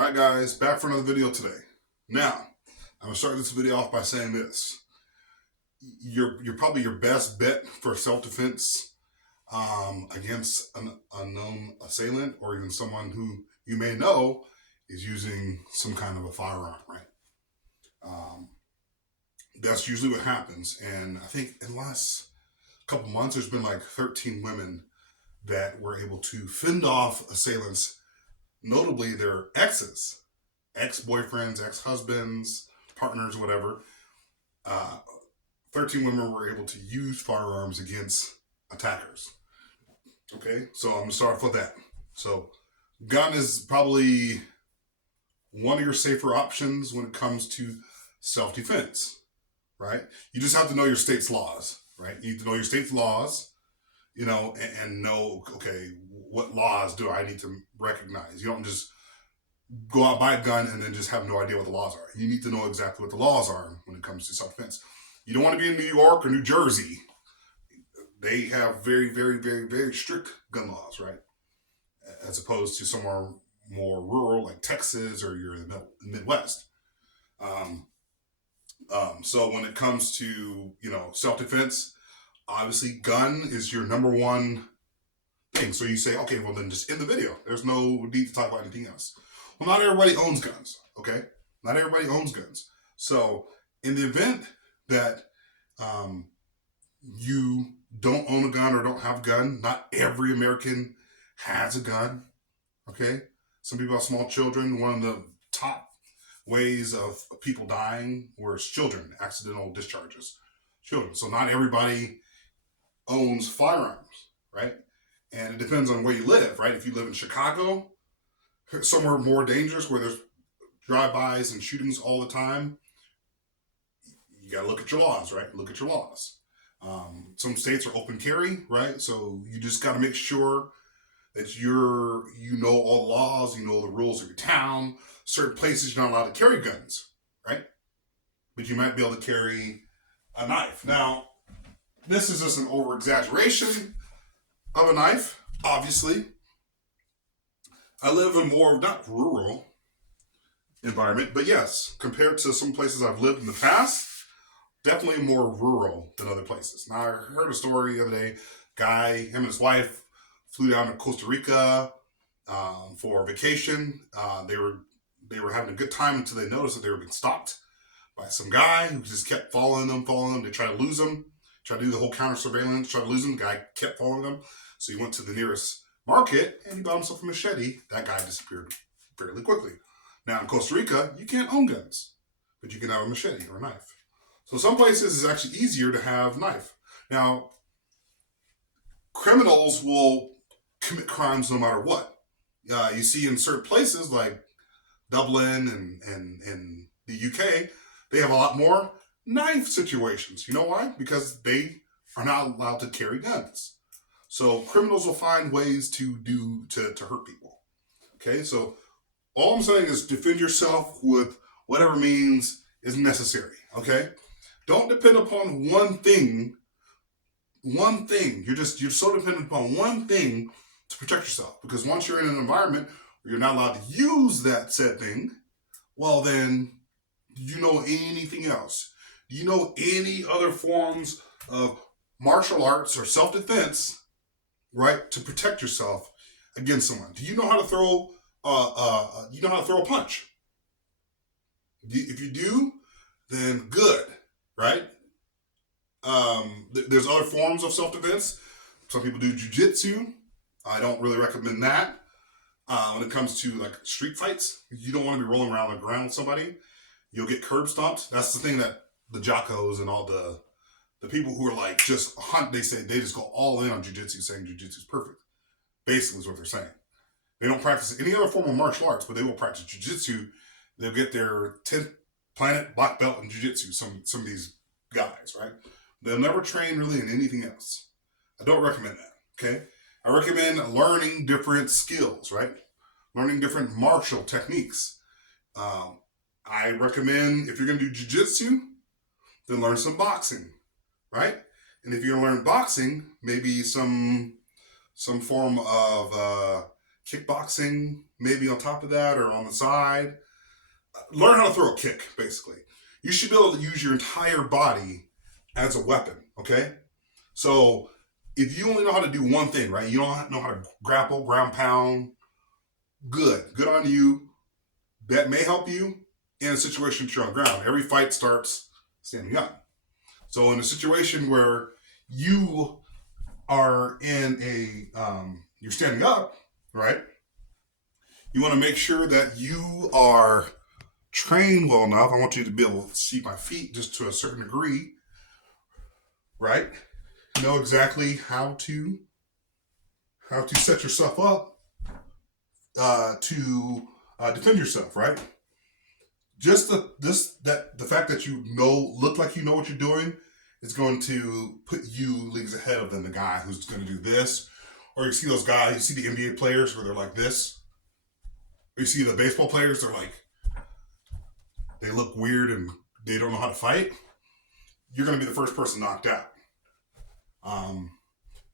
Alright guys, back for another video today. Now, I'm going to start this video off by saying this. You're probably your best bet for self-defense against an unknown assailant or even someone who you may know is using some kind of a firearm, right? That's usually what happens. And I think in the last couple months, there's been like 13 women that were able to fend off assailants, notably their exes, ex-boyfriends, ex-husbands, partners, whatever. 13 women were able to use firearms against attackers. Okay, so I'm gonna start off with that. So, gun is probably one of your safer options when it comes to self-defense, right? You just have to know your state's laws, right? You need to know your state's laws, and know, okay, what laws do I need to recognize? You don't just go out, buy a gun, and then just have no idea what the laws are. You need to know exactly what the laws are when it comes to self-defense. You don't want to be in New York or New Jersey. They have very, very, very, very strict gun laws, right? As opposed to somewhere more rural like Texas or you're in the Midwest. So when it comes to, self-defense, obviously gun is your number one thing. So you say, okay, well then just end the video. There's no need to talk about anything else. Well, not everybody owns guns, okay? Not everybody owns guns. So in the event that you don't own a gun or don't have a gun, not every American has a gun, okay? Some people have small children. One of the top ways of people dying was children, accidental discharges. Children. So not everybody owns firearms, right? And it depends on where you live, right? If you live in Chicago, somewhere more dangerous where there's drive-bys and shootings all the time, you got to look at your laws, right? Look at your laws. Some states are open carry, right? So you just got to make sure that you know all the laws, you know the rules of your town. Certain places you're not allowed to carry guns, right? But you might be able to carry a knife. Now, this is just an over-exaggeration of a knife, obviously. I live in more of not rural environment, but yes, compared to some places I've lived in the past, definitely more rural than other places. Now, I heard a story the other day. Guy, him and his wife flew down to Costa Rica for a vacation. They were having a good time until they noticed that they were being stalked by some guy who just kept following them. They tried to lose them, tried to do the whole counter surveillance, tried to lose them. The guy kept following them. So he went to the nearest market and he bought himself a machete. That guy disappeared fairly quickly. Now in Costa Rica, you can't own guns, but you can have a machete or a knife. So some places it's actually easier to have a knife. Now, criminals will commit crimes no matter what. You see in certain places like Dublin and the UK, they have a lot more knife situations. You know why? Because they are not allowed to carry guns. So criminals will find ways to hurt people. Okay, so all I'm saying is defend yourself with whatever means is necessary. Okay, don't depend upon one thing. You're so dependent upon one thing to protect yourself. Because once you're in an environment where you're not allowed to use that said thing, well then, do you know anything else? Do you know any other forms of martial arts or self-defense, right, to protect yourself against someone? Do you know how to throw? You know how to throw a punch? If you do, then good, right? There's other forms of self-defense. Some people do jujitsu. I don't really recommend that. When it comes to like street fights, you don't want to be rolling around on the ground with somebody. You'll get curb stomped. That's the thing that the jockos and all the people who are like just hunt, they say they just go all in on jujitsu, saying jujitsu is perfect. Basically is what they're saying. They don't practice any other form of martial arts, but they will practice jujitsu. They'll get their 10th planet black belt in jujitsu, some of these guys, right? They'll never train really in anything else. I don't recommend that, okay? I recommend learning different skills, right? Learning different martial techniques. I recommend if you're going to do jiu-jitsu, then learn some boxing, right? And if you're going to learn boxing, maybe some form of kickboxing, maybe on top of that or on the side. Learn how to throw a kick, basically. You should be able to use your entire body as a weapon, okay? So if you only know how to do one thing, right? You don't know how to grapple, ground pound, good on you. That may help you in a situation that you're on ground. Every fight starts standing up. So in a situation where you are in you're standing up, right? You want to make sure that you are trained well enough. I want you to be able to see my feet just to a certain degree, right? Know exactly how to set yourself up to defend yourself, right? Just the fact that look like you know what you're doing is going to put you leagues ahead of the guy who's going to do this. Or you see those guys, you see the NBA players where they're like this. Or you see the baseball players, they're like, they look weird and they don't know how to fight. You're going to be the first person knocked out.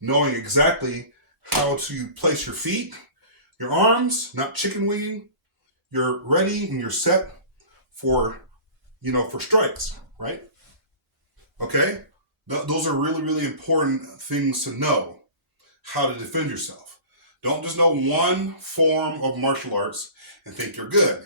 Knowing exactly how to place your feet, your arms, not chicken wing, you're ready and you're set for strikes, right? Okay? Those are really, really important things to know, how to defend yourself. Don't just know one form of martial arts and think you're good.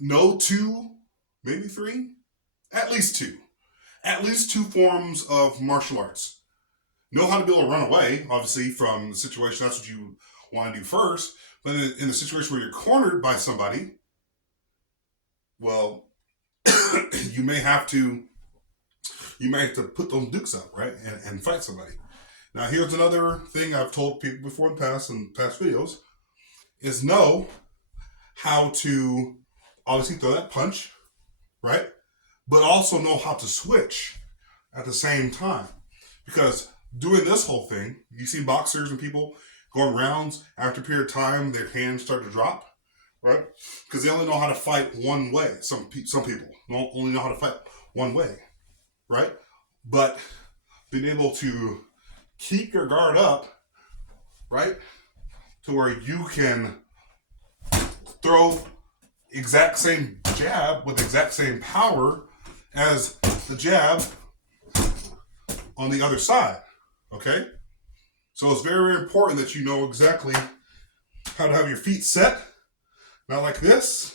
Know 2, maybe 3, at least 2. At least 2 forms of martial arts. Know how to be able to run away, obviously, from the situation. That's what you want to do first. But in the situation where you're cornered by somebody, well, you may have to put those dukes up, right? And fight somebody. Now, here's another thing I've told people before in past videos, is know how to obviously throw that punch, right? But also know how to switch at the same time. Because doing this whole thing, you see boxers and people going rounds, after a period of time, their hands start to drop, right? Because they only know how to fight one way. Some people only know how to fight one way, right? But being able to keep your guard up, right? To where you can throw exact same jab with exact same power as the jab on the other side, okay? So it's very, very important that you know exactly how to have your feet set, not like this,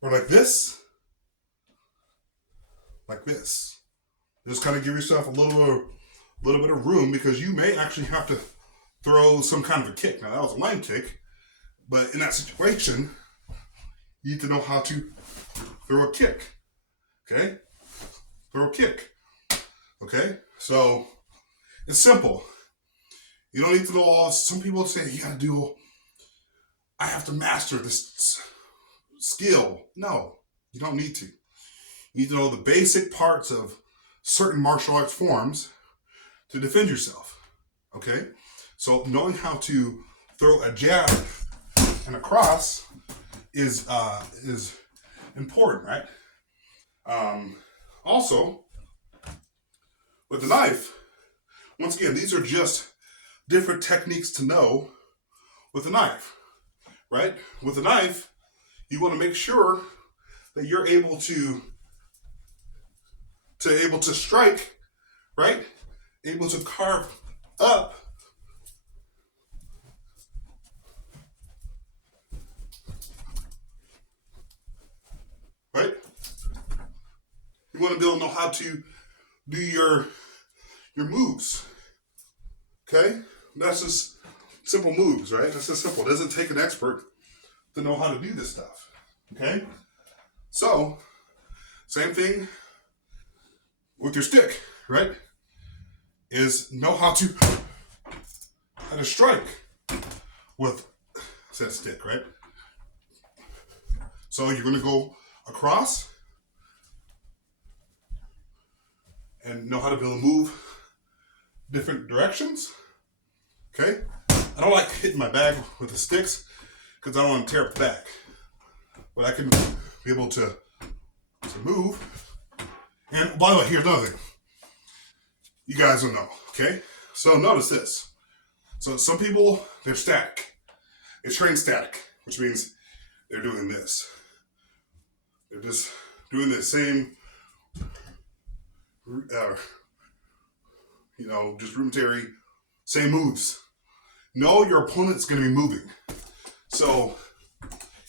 or like this, like this. Just kind of give yourself a little bit of room, because you may actually have to throw some kind of a kick. Now, that was a line kick, but in that situation, you need to know how to throw a kick, okay? Throw a kick, okay? So it's simple. You don't need to know all. Some people say I have to master this skill. No, you don't need to. You need to know the basic parts of certain martial arts forms to defend yourself, okay? So knowing how to throw a jab and a cross is important, right? Also, with the knife, once again, these are just different techniques to know with a knife, right? With a knife, you want to make sure that you're able to strike, right? Able to carve up, right? You want to be able to know how to do your moves, okay? That's just simple moves, right? That's just simple. It doesn't take an expert to know how to do this stuff, okay? So, same thing with your stick, right? Is know how to strike with said stick, right? So you're going to go across and know how to be able to move different directions, okay? I don't like hitting my bag with the sticks because I don't want to tear up the bag. But I can be able to move. And by the way, here's another thing. You guys don't know, okay? So notice this. So some people, they're static. It's trained static, which means they're doing this. They're just doing the same, just rudimentary, same moves. No, your opponent's going to be moving. So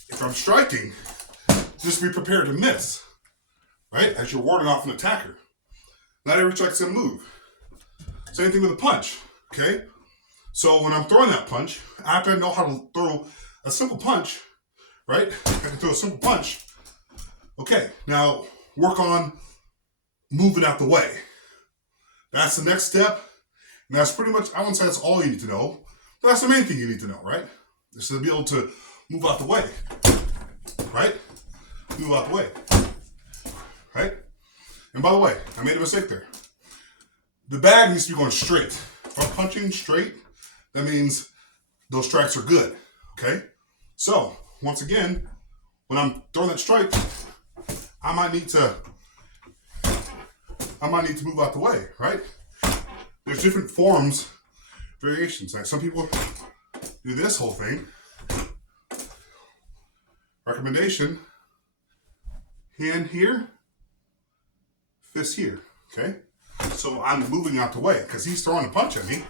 if I'm striking, just be prepared to miss, right? As you're warding off an attacker. Not every strike's going to move. Same thing with a punch, okay? So when I'm throwing that punch, I have to know how to throw a simple punch, right? I can throw a simple punch. Okay, now work on moving out the way. That's the next step. And that's pretty much, I wouldn't say that's all you need to know, but that's the main thing you need to know, right? Is to be able to move out the way, right? Move out the way, right? And by the way, I made a mistake there. The bag needs to be going straight. If I'm punching straight, that means those strikes are good, okay? So, once again, when I'm throwing that strike, I might need to move out the way, right? There's different forms, variations. Like some people do this whole thing. Recommendation, hand here, fist here, okay? So I'm moving out the way because he's throwing a punch at me,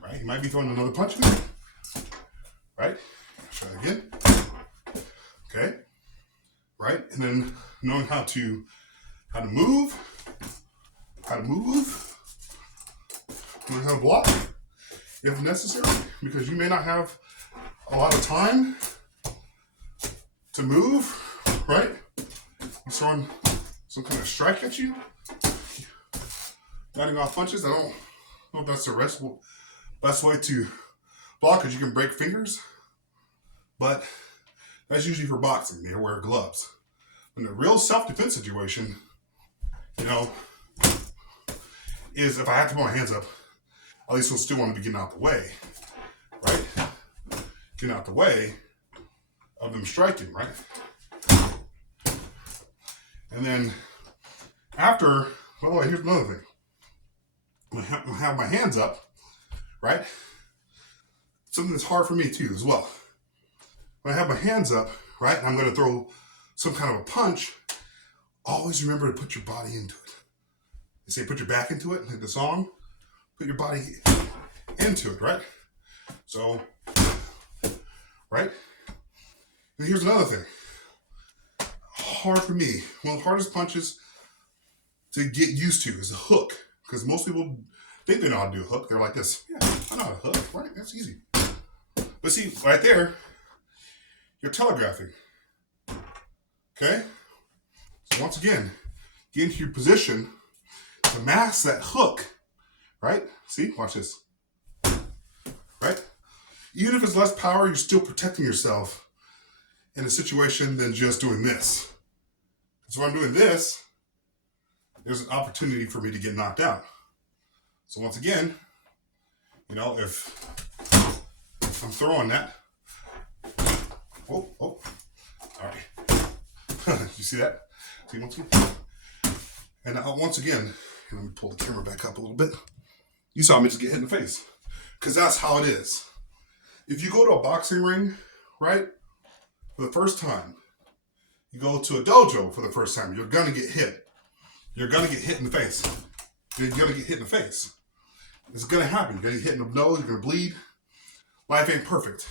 right? He might be throwing another punch at me, right? Try it again, okay? Right? And then knowing how to move, knowing how to block if necessary, because you may not have a lot of time to move, right? He's throwing some kind of strike at you, batting off punches. I don't know if that's the best way to block, because you can break fingers, but that's usually for boxing. They wear gloves. In a real self-defense situation, is if I have to put my hands up, at least we'll still want to be getting out the way, right? Getting out the way of them striking, right? And then after, by the way, here's another thing. I'm gonna have my hands up, right? Something that's hard for me too as well. When I have my hands up, right, and I'm gonna throw some kind of a punch, always remember to put your body into it. They say put your back into it, like the song. Put your body into it, right? So, right? And here's another thing. Hard for me. One of the hardest punches to get used to is a hook. Because most people think they know how to do a hook. They're like this. Yeah, I know how to hook, right? That's easy. But see, right there, you're telegraphing. Okay? So once again, get into your position to mask that hook, right? See, watch this, right? Even if it's less power, you're still protecting yourself in a situation than just doing this. So when I'm doing this, there's an opportunity for me to get knocked out. So once again, if I'm throwing that, all right. You see that? See once again? And once again, let me pull the camera back up a little bit. You saw me just get hit in the face. Because that's how it is. If you go to a boxing ring, right, for the first time, you go to a dojo for the first time, you're going to get hit. You're going to get hit in the face. You're going to get hit in the face. It's going to happen. You're going to get hit in the nose. You're going to bleed. Life ain't perfect.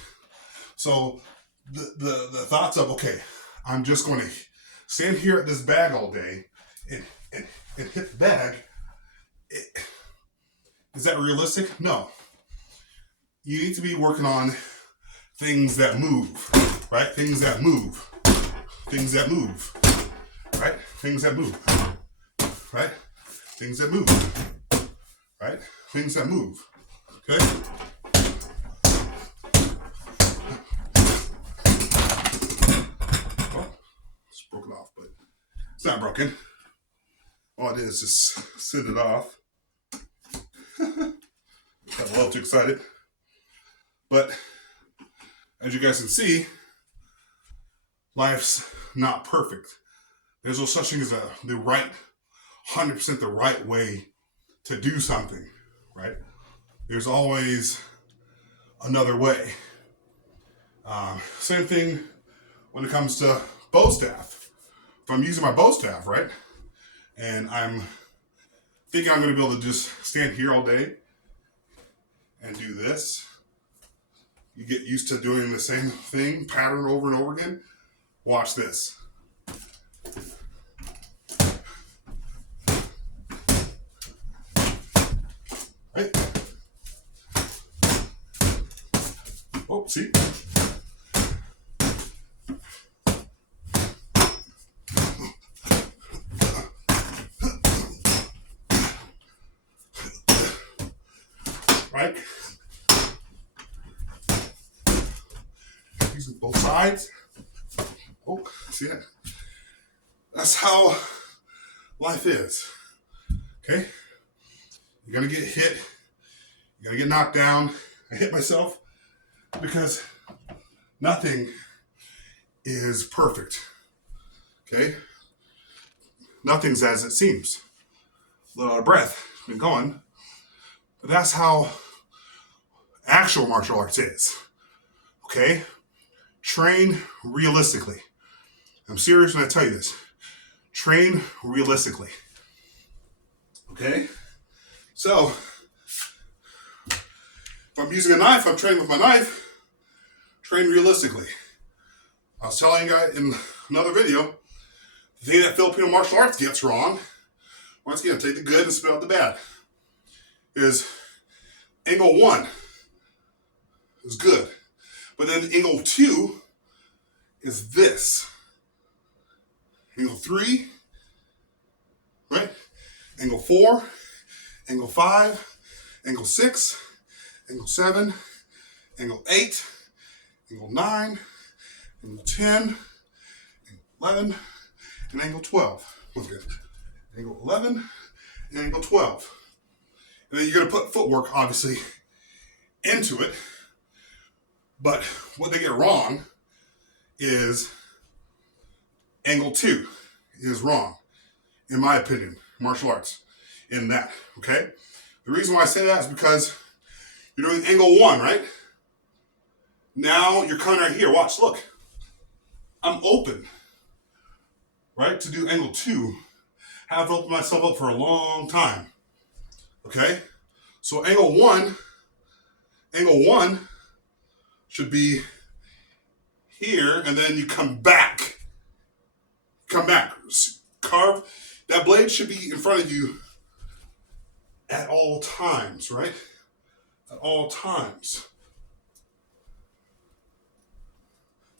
So the thoughts of, okay, I'm just going to stand here at this bag all day and hit the bag. Is that realistic? No. You need to be working on things that move, right? Things that move. Things that move, right? Things that move, right? Things that move, right? Things that move, okay? Oh, it's broken off, but it's not broken. All I did is just send it off. Got a little too excited. But as you guys can see, life's not perfect. There's no such thing as the right, 100% the right way to do something, right? There's always another way. Same thing when it comes to bow staff. If I'm using my bow staff, right, and I'm thinking I'm going to be able to just stand here all day and do this, you get used to doing the same thing, pattern over and over again. Watch this. Right? Oh, see? Right? Using both sides. Oh, see it? That's how life is. Okay? You're gonna get hit. You're gonna get knocked down. I hit myself because nothing is perfect. Okay? Nothing's as it seems. A little out of breath. Been going. But that's how actual martial arts is. Okay? Train realistically. I'm serious when I tell you this. Train realistically. Okay? So, if I'm using a knife, I'm training with my knife. Train realistically. I was telling you guys in another video, the thing that Filipino martial arts gets wrong, once again, take the good and spit out the bad, is angle 1 is good. But then angle 2 is this. Angle 3, right? Angle 4, angle 5, angle 6, angle 7, angle 8, angle 9, angle 10, angle 11, and angle 12. Once again, angle 11 and angle 12. And then you're going to put footwork, obviously, into it. But what they get wrong is angle 2 is wrong, in my opinion, martial arts, in that, okay? The reason why I say that is because you're doing angle 1, right? Now you're coming right here. Watch, look. I'm open, right, to do angle 2. Have opened myself up for a long time, okay? So angle 1 should be here, and then you come back. Carve. That blade should be in front of you at all times, right? At all times.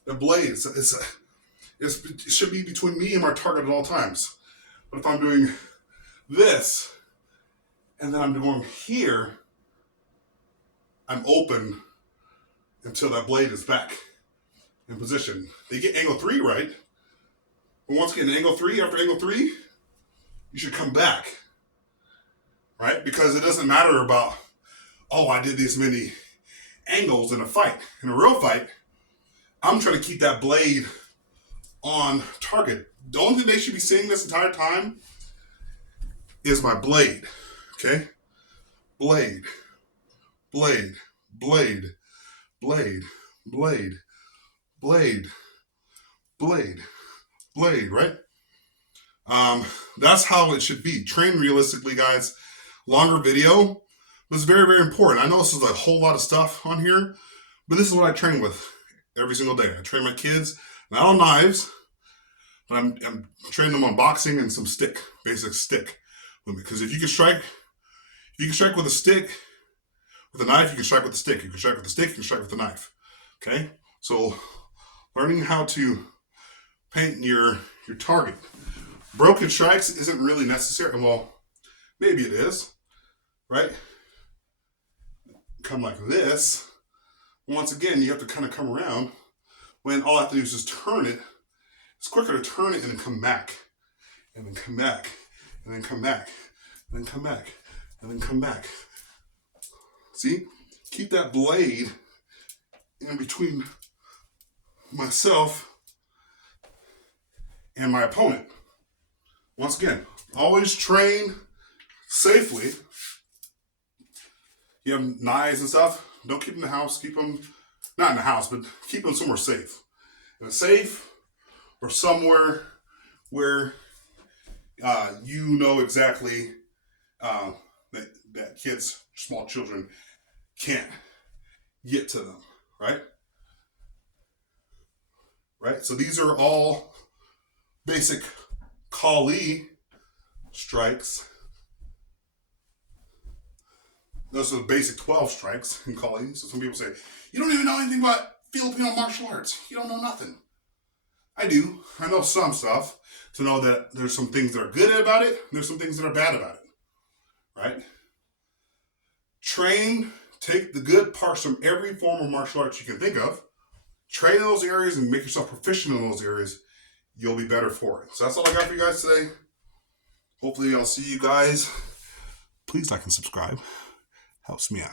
The blade, it should be between me and my target at all times. But if I'm doing this, and then I'm going here, I'm open until that blade is back in position. You get angle 3 right. But once again, angle 3, after angle 3, you should come back. Right? Because it doesn't matter about, oh, I did these many angles in a fight. In a real fight, I'm trying to keep that blade on target. The only thing they should be seeing this entire time is my blade. Okay? Blade. Blade. Blade. Blade. Blade. Blade. Blade. Blade, right? That's how it should be. Train realistically, guys. Longer video was very, very important. I know this is a whole lot of stuff on here, but this is what I train with every single day. I train my kids, not on knives, but I'm training them on boxing and some stick, basic stick. Because if you can strike with a stick, with a knife, you can strike with a stick. You can strike with a stick, you can strike with a knife. Okay? So learning how to paint your target. Broken strikes isn't really necessary. Well, maybe it is, right? Come like this. Once again, you have to kind of come around when all I have to do is just turn it. It's quicker to turn it and then come back. And then come back. And then come back. And then come back. And then come back. See? Keep that blade in between myself and my opponent. Once again, always train safely. You have knives and stuff, Don't keep them in the house. Keep them, not in the house, but keep them somewhere safe. In a safe or somewhere where you know exactly that kids, small children, can't get to them, right? Right? So these are all basic Kali strikes. Those are the basic 12 strikes in Kali. So some people say, you don't even know anything about Filipino martial arts. You don't know nothing. I do. I know some stuff to know that there's some things that are good about it, and there's some things that are bad about it. Right? Train, take the good parts from every form of martial arts you can think of, train in those areas and make yourself proficient in those areas. You'll be better for it. So that's all I got for you guys today. Hopefully I'll see you guys. Please like and subscribe. Helps me out.